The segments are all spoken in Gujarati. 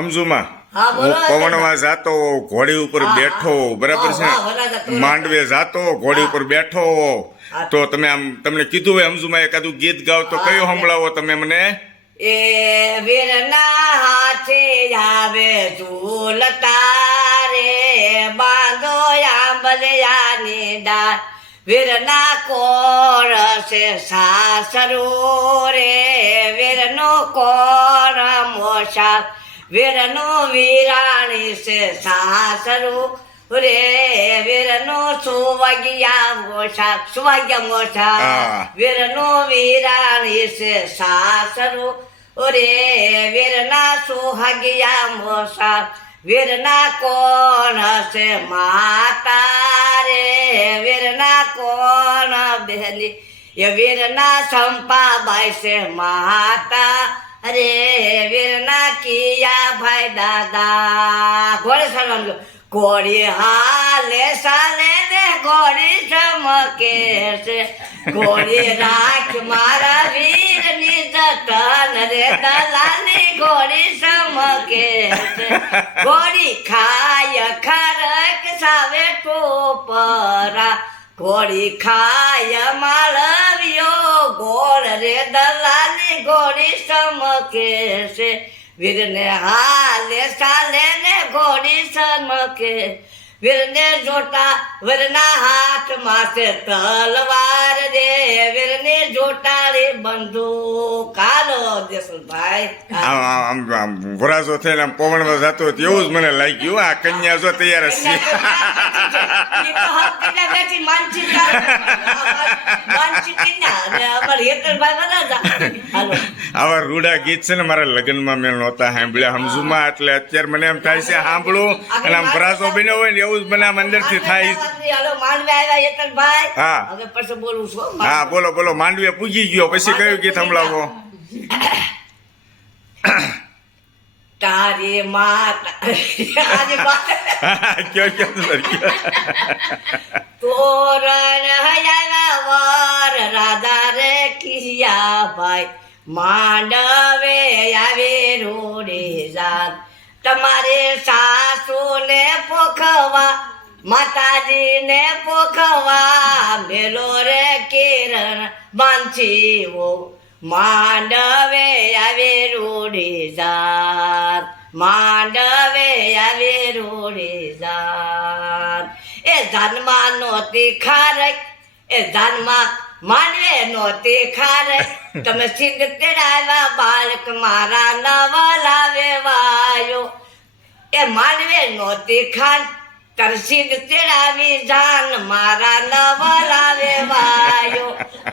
સમજુમાં હા, બોલો, હું પવનમાં જાતો હોઉં, ઘોડી ઉપર બેઠો હોઉં, બરાબર છે ને? માંડવે જાતો હોઉં, ઘોડી ઉપર બેઠો હોઉં, તો તમે આમ તમને કીધું હોય સમજુમાં એકાદું ગીત ગાવ તો કયું સંભળાવો તમે મને? એ વીરના હાથે આવે ઝૂલતા રે બાંધો આંબલિયાની ડાળ વીરના કોણ છે સાસરો રે વીરનો કોણ મોસાળ વીરનો વીરાણી છે સાસરો રે વીરનો સુવાગ્યા મોસાળ વીરનો વીરાણી છે સાસરો રે વીરના સુહાગ્યા મોસાળ વીરના કોણ છે માતા રે વીરના કોણ બેલી એ વીરના સંપાબાઈ છે માતા રે વીરના કિયા ભાઈ દાદા ઘોડે સારવાનું ઘોડી હાલે સાલે ને ઘોડી ચમકે છે ઘોડી રાખ મારા વીર ની જતન રે દલાની ઘોડી ચમકે છે ઘોડી ખાય ખરક સાવે ટોપરા ઘોડી ખાય માળવ્યો ગોળ રે દલાની ઘોડી ચમકે છે વીરને હાલે ચાલે ને ઘોડી ચમકે વીરને જોટા વીરના હાથમાં છે તલવાર રે વીરને જોટાળી બંદૂક કાલો દેસુભાઈ આમ ભરાસો થઈને આમ પવનમાં જતો હતો એવું જ મને લાગ્યું. આ કન્યા જો તૈયાર જ આવા રૂડા ગીત છે ને મારા લગ્નમાં મેં નહોતા સાંભળ્યા સમજુમાં, એટલે અત્યારે મને એમ થાય છે સાંભળું અને આમ ભરાસો બન્યો હોય ને એવું જ મને આમ અંદરથી થાય. હા હા, બોલો બોલો. માંડવે પૂજી ગયો પછી કયું ગીત સંભળાવો? તારી માતા કયો કયો તોરણ હયાવા વર રાધા રે કિયા ભાઈ માંડવે આવે રોડે જાત તમારે સાસુ ને પોખવા માતાજીને પોખવા મેલો રે કિરણ બાંધીવો માંડવે આવે રોડે જાત માંડવે આવે રોડે જાત એ જાનમાં નહોતી ખારક એ જાનમાં માંડવે નહોતી ખારક તમે સિંધ તેડાવ્યા બાળક મારા નવલાવે વાયો એ માંડવે નહોતી ખાન કરસીદ તેડાવી જાન મારા નવલાવે વાયો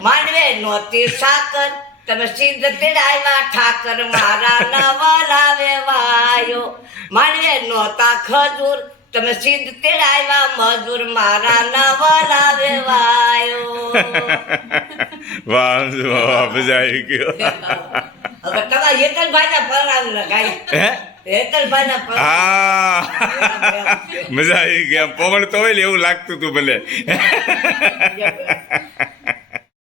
માંડવે નહોતી સાકર તમે સિદ્ધ તેડાવ્યા ઠાકર મારા નવલાવે વાયો માંડવે નહોતા ખજૂર તમે સિદ્ધ તેડાવ્યા મજૂર મારા નવલાવે વાયો. વાહ વાહ, મજા આવી ગયો. હવે તમારા હેતલભાઈ ના પરણાવ લગાઈ હેતલભાઈ ના હા, મજા આવી ગયા. પવન તો હોય ને એવું લાગતું હતું ભલે.